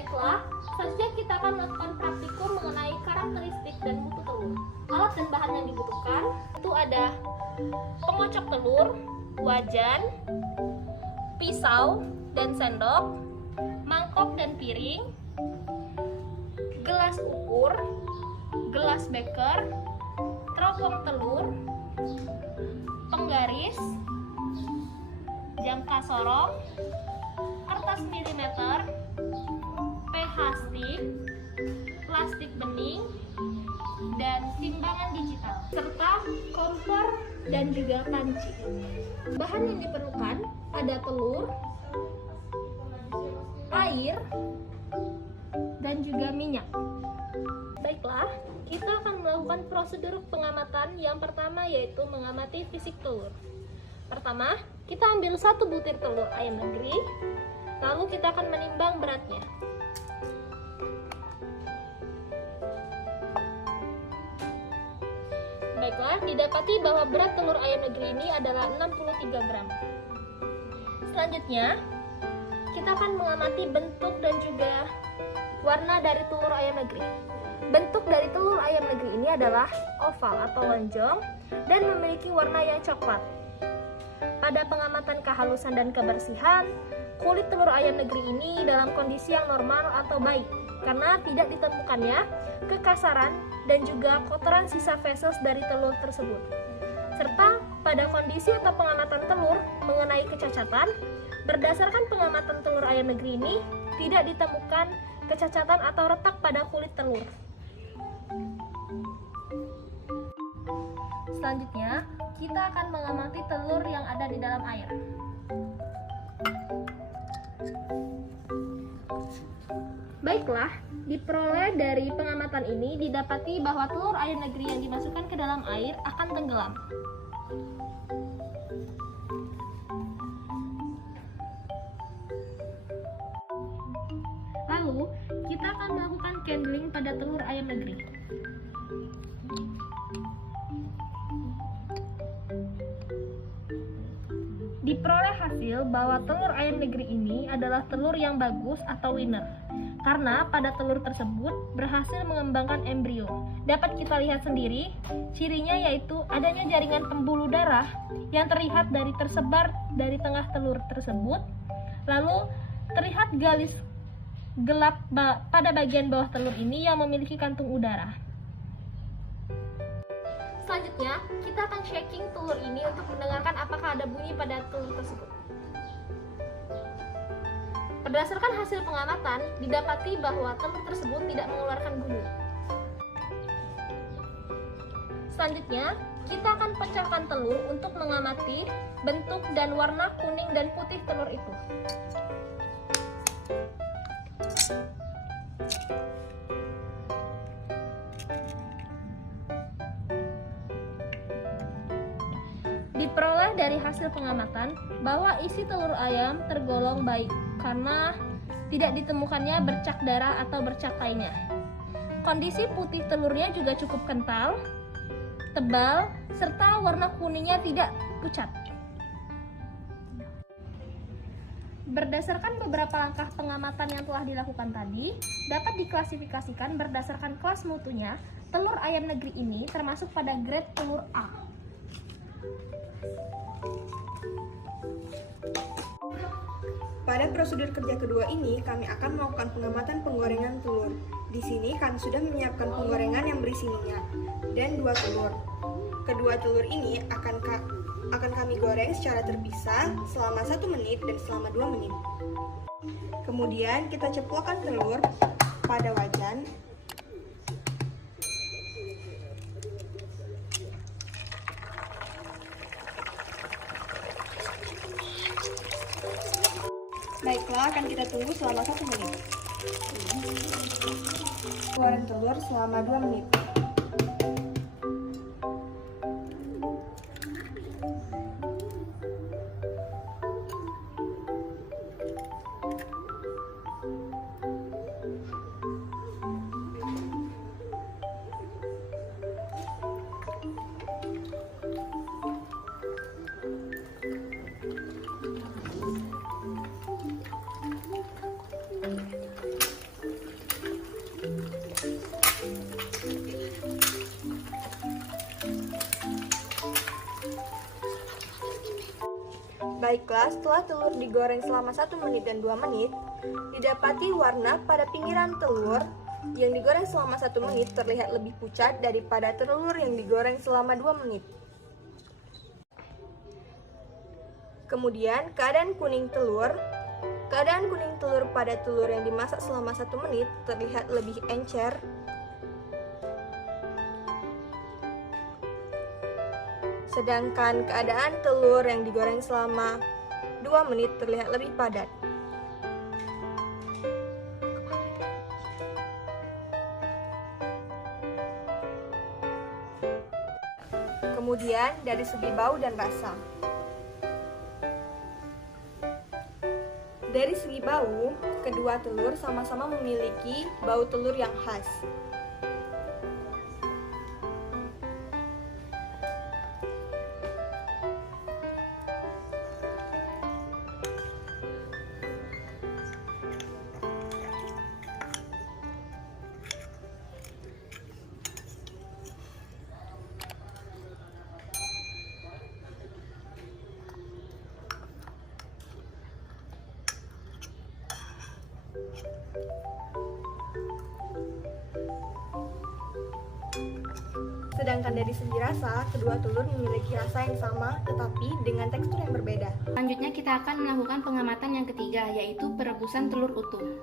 Baiklah, selanjutnya kita akan melakukan praktikum mengenai karakteristik dan mutu telur. Alat dan bahan yang dibutuhkan itu ada pengocok telur, wajan, pisau dan sendok, mangkok dan piring, gelas ukur, gelas beker, teropong telur, penggaris, jangka sorong, kertas milimeter, pH stick, plastik bening, dan timbangan digital, serta kompor dan juga panci. Bahan yang diperlukan ada telur, air, dan juga minyak. Baiklah, kita akan melakukan prosedur pengamatan. Yang pertama yaitu mengamati fisik telur. Pertama, kita ambil 1 butir telur ayam negeri, lalu kita akan menimbang beratnya. Baiklah, didapati bahwa berat telur ayam negeri ini adalah 63 gram. Selanjutnya, kita akan mengamati bentuk dan juga warna dari telur ayam negeri. Bentuk dari telur ayam negeri ini adalah oval atau lonjong dan memiliki warna yang coklat. Pada pengamatan kehalusan dan kebersihan, kulit telur ayam negeri ini dalam kondisi yang normal atau baik karena tidak ditemukannya kekasaran dan juga kotoran sisa feses dari telur tersebut. Serta pada kondisi atau pengamatan telur mengenai kecacatan, berdasarkan pengamatan telur ayam negeri ini tidak ditemukan kecacatan atau retak pada kulit telur. Selanjutnya, kita akan mengamati telur yang ada di dalam air. Baiklah, diperoleh dari pengamatan ini didapati bahwa telur ayam negeri yang dimasukkan ke dalam air akan tenggelam. Lalu, kita akan melakukan candling pada telur ayam negeri. Diperoleh hasil bahwa telur ayam negeri ini adalah telur yang bagus atau winner, karena pada telur tersebut berhasil mengembangkan embrio. Dapat kita lihat sendiri, cirinya yaitu adanya jaringan pembuluh darah yang terlihat dari tersebar dari tengah telur tersebut, lalu terlihat garis gelap pada bagian bawah telur ini yang memiliki kantung udara. Selanjutnya, kita akan checking telur ini untuk mendengarkan apakah ada bunyi pada telur tersebut. Berdasarkan hasil pengamatan, didapati bahwa telur tersebut tidak mengeluarkan bunyi. Selanjutnya, kita akan pecahkan telur untuk mengamati bentuk dan warna kuning dan putih telur itu. Diperoleh dari hasil pengamatan bahwa isi telur ayam tergolong baik karena tidak ditemukannya bercak darah atau bercak lainnya. Kondisi putih telurnya juga cukup kental, tebal, serta warna kuningnya tidak pucat. Berdasarkan beberapa langkah pengamatan yang telah dilakukan tadi, dapat diklasifikasikan berdasarkan kelas mutunya, telur ayam negeri ini termasuk pada grade telur A. Pada prosedur kerja kedua ini, kami akan melakukan pengamatan penggorengan telur. Di sini kami sudah menyiapkan penggorengan yang berisi minyak dan 2 telur. Kedua telur ini akan kami goreng secara terpisah selama 1 menit dan selama 2 menit. Kemudian kita ceplokkan telur pada wajan. Baiklah, akan kita tunggu selama 1 menit. Goreng telur selama 2 menit. Baiklah, setelah telur digoreng selama 1 menit dan 2 menit, didapati warna pada pinggiran telur yang digoreng selama 1 menit terlihat lebih pucat daripada telur yang digoreng selama 2 menit. Kemudian, keadaan kuning telur pada telur yang dimasak selama 1 menit terlihat lebih encer. Sedangkan keadaan telur yang digoreng selama 2 menit terlihat lebih padat. Kemudian, dari segi bau dan rasa. Dari segi bau, kedua telur sama-sama memiliki bau telur yang khas. Sedangkan dari segi rasa, kedua telur memiliki rasa yang sama tetapi dengan tekstur yang berbeda. Selanjutnya kita akan melakukan pengamatan yang ketiga, yaitu perebusan telur utuh.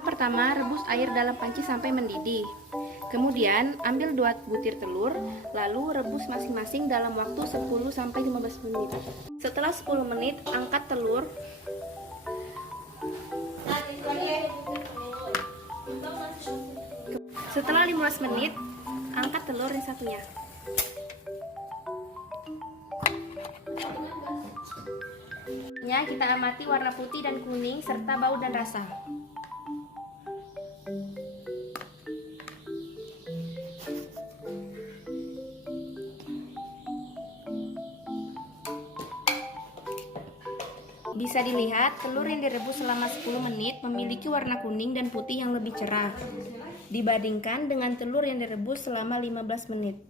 Pertama, rebus air dalam panci sampai mendidih. Kemudian, ambil 2 butir telur, lalu rebus masing-masing dalam waktu 10-15 menit. Setelah 10 menit, angkat telur. Setelah 15 menit, angkat telur yang satunya. Kita amati warna putih dan kuning serta bau dan rasa. Bisa dilihat, telur yang direbus selama 10 menit memiliki warna kuning dan putih yang lebih cerah dibandingkan dengan telur yang direbus selama 15 menit.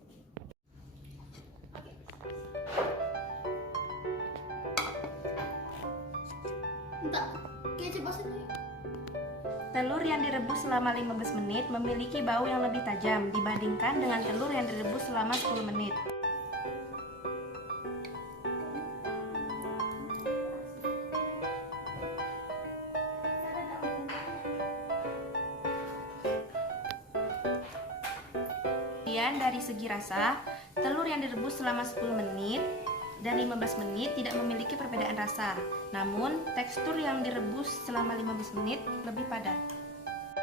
Telur yang direbus selama 15 menit memiliki bau yang lebih tajam dibandingkan dengan telur yang direbus selama 10 menit. Kemudian dari segi rasa, telur yang direbus selama 10 menit dan 15 menit tidak memiliki perbedaan rasa. Namun, tekstur yang direbus selama 15 menit lebih padat.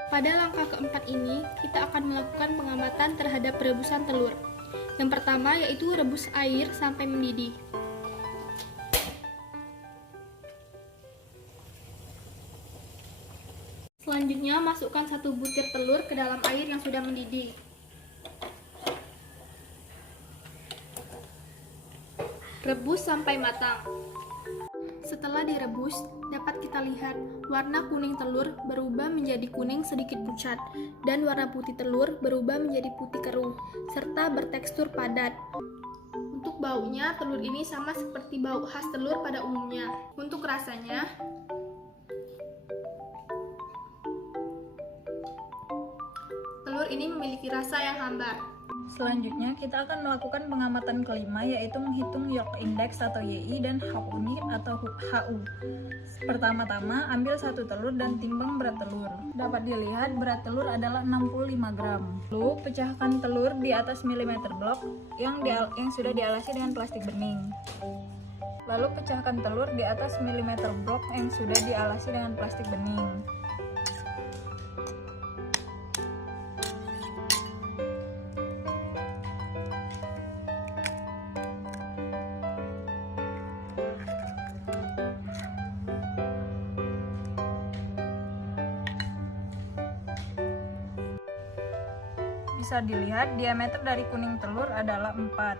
Pada langkah keempat ini, kita akan melakukan pengamatan terhadap perebusan telur. Yang pertama yaitu rebus air sampai mendidih. Selanjutnya, masukkan 1 butir telur ke dalam air yang sudah mendidih. Rebus sampai matang. Setelah direbus, dapat kita lihat warna kuning telur berubah menjadi kuning sedikit pucat dan warna putih telur berubah menjadi putih keruh serta bertekstur padat. Untuk baunya, telur ini sama seperti bau khas telur pada umumnya. Untuk rasanya, telur ini memiliki rasa yang hambar. Selanjutnya, kita akan melakukan pengamatan kelima, yaitu menghitung Yolk Index atau YI dan HUI atau HU. Pertama-tama, ambil 1 telur dan timbang berat telur. Dapat dilihat berat telur adalah 65 gram. Lalu, pecahkan telur di atas milimeter blok yang sudah dialasi dengan plastik bening. Lalu, pecahkan telur di atas milimeter blok yang sudah dialasi dengan plastik bening. Bisa dilihat diameter dari kuning telur adalah 4.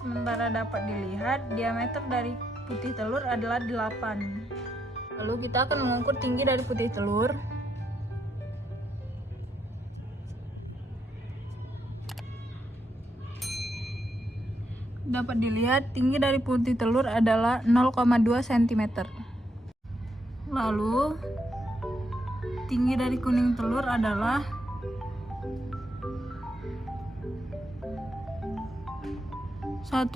Sementara dapat dilihat diameter dari putih telur adalah 8. Lalu kita akan mengukur tinggi dari putih telur. Dapat dilihat tinggi dari putih telur adalah 0,2 cm. Lalu tinggi dari kuning telur adalah 1,4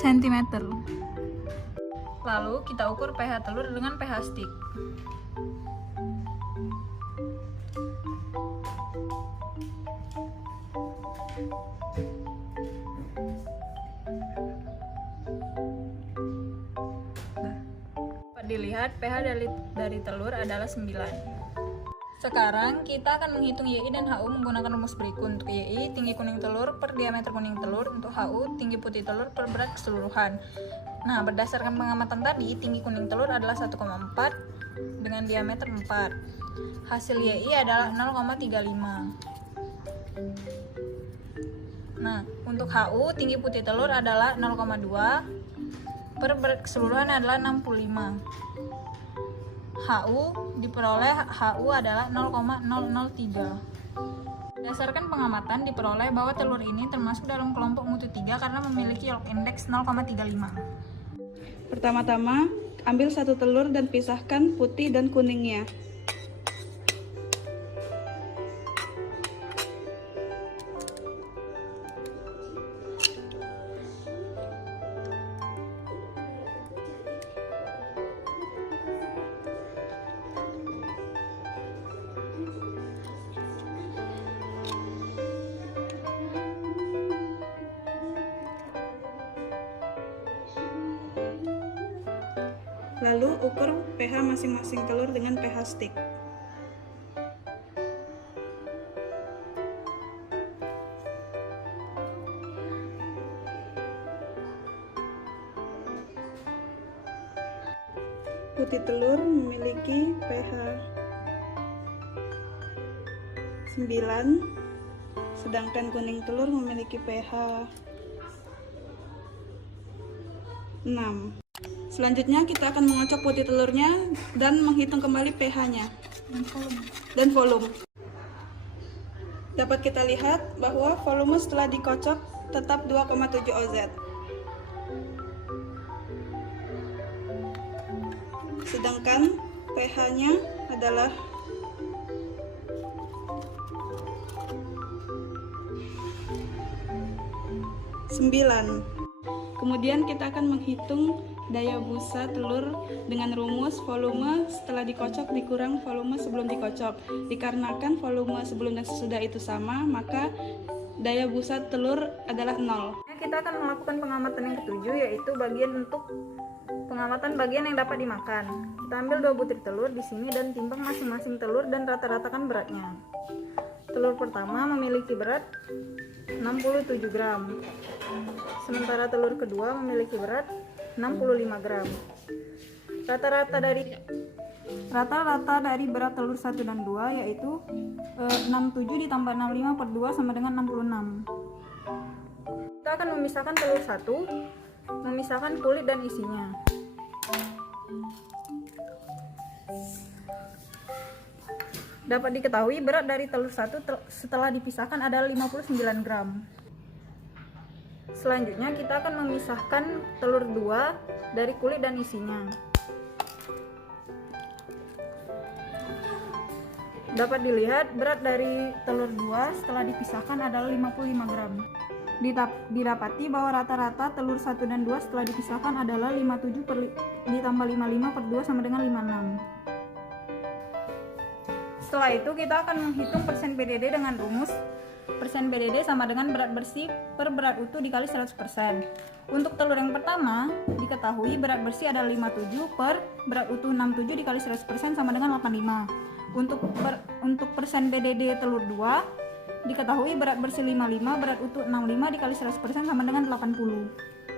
cm. Lalu kita ukur pH telur dengan pH stick. Dapat dilihat pH dari telur adalah 9. Sekarang kita akan menghitung YI dan HU menggunakan rumus berikut. Untuk YI, tinggi kuning telur per diameter kuning telur. Untuk HU, tinggi putih telur per berat keseluruhan. Nah, berdasarkan pengamatan tadi, tinggi kuning telur adalah 1,4 dengan diameter 4. Hasil YI adalah 0,35. Nah, untuk HU, tinggi putih telur adalah 0,2 per berat keseluruhan adalah 65. HU diperoleh HU adalah 0,003. Berdasarkan pengamatan diperoleh bahwa telur ini termasuk dalam kelompok mutu 3 karena memiliki yolk index 0,35. Pertama-tama, ambil satu telur dan pisahkan putih dan kuningnya. Lalu ukur pH masing-masing telur dengan pH stick. Putih telur memiliki pH 9, sedangkan kuning telur memiliki pH 6. Selanjutnya kita akan mengocok putih telurnya dan menghitung kembali pH-nya dan volume. Dapat kita lihat bahwa volume setelah dikocok tetap 2,7 oz. Sedangkan pH-nya adalah 9. Kemudian kita akan menghitung daya busa telur dengan rumus volume setelah dikocok dikurang volume sebelum dikocok. Dikarenakan volume sebelum dan sesudah itu sama, maka daya busa telur adalah 0. Kita akan melakukan pengamatan yang ketujuh, yaitu pengamatan bagian yang dapat dimakan. Kita ambil 2 butir telur di sini dan timbang masing-masing telur dan rata-ratakan beratnya. Telur pertama memiliki berat 67 gram. Sementara telur kedua memiliki berat 65 gram. Rata-rata dari berat telur 1 dan 2 yaitu 67 ditambah 65 per 2 sama dengan 66. Kita akan memisahkan telur 1, memisahkan kulit dan isinya. Dapat diketahui berat dari telur 1 setelah dipisahkan adalah 59 gram. Selanjutnya kita akan memisahkan telur 2 dari kulit dan isinya. Dapat dilihat berat dari telur 2 setelah dipisahkan adalah 55 gram. Didapati bahwa rata-rata telur 1 dan 2 setelah dipisahkan adalah 57 ditambah 55 per 2 sama dengan 56. Setelah itu kita akan menghitung persen PDD dengan rumus persen PDD sama dengan berat bersih per berat utuh dikali 100%. Untuk telur yang pertama diketahui berat bersih adalah 57 per berat utuh 67 dikali 100% sama dengan 85. Untuk persen PDD telur 2 diketahui berat bersih 55 berat utuh 65 dikali 100% sama dengan 80.